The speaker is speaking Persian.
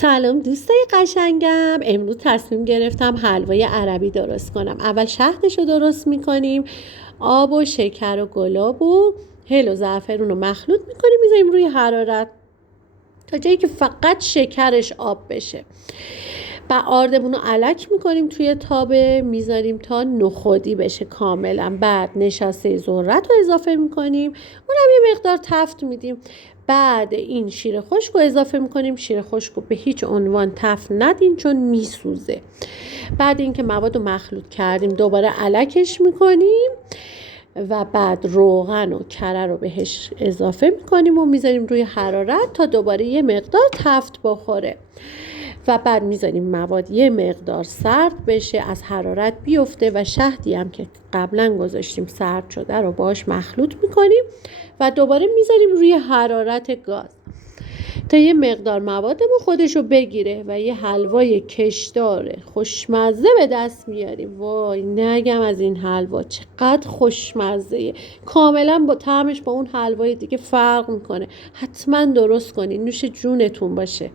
سلام دوستای قشنگم. امروز تصمیم گرفتم حلوای عربی درست کنم. اول شهدش رو درست میکنیم، آب و شکر و گلاب و هل و زعفرون رو مخلوط میکنیم، میذاریم روی حرارت تا جایی که فقط شکرش آب بشه. بعد آردمون رو الک میکنیم توی تابه، میذاریم تا نخودی بشه کاملا. بعد نشاسته ذرت رو اضافه میکنیم، اونم یه مقدار تفت میدیم. بعد این شیر خشک رو اضافه میکنیم. شیر خشک رو به هیچ عنوان تفت ندین چون میسوزه. بعد اینکه مواد رو مخلوط کردیم دوباره الکش میکنیم و بعد روغن و کره رو بهش اضافه میکنیم و میذاریم روی حرارت تا دوباره یه مقدار تفت بخوره و بعد میذاریم مواد یه مقدار سرد بشه، از حرارت بیفته و شهدی هم که قبلا گذاشتیم سرد شده رو باش مخلوط میکنیم و دوباره میذاریم روی حرارت گاز تا یه مقدار موادمون خودشو بگیره و یه حلوای کشدار خوشمزه به دست میاریم. وای نگم از این حلوا چقدر خوشمزه، کاملا با طعمش با اون حلوای دیگه فرق میکنه. حتما درست کنین، نوش جونتون باشه.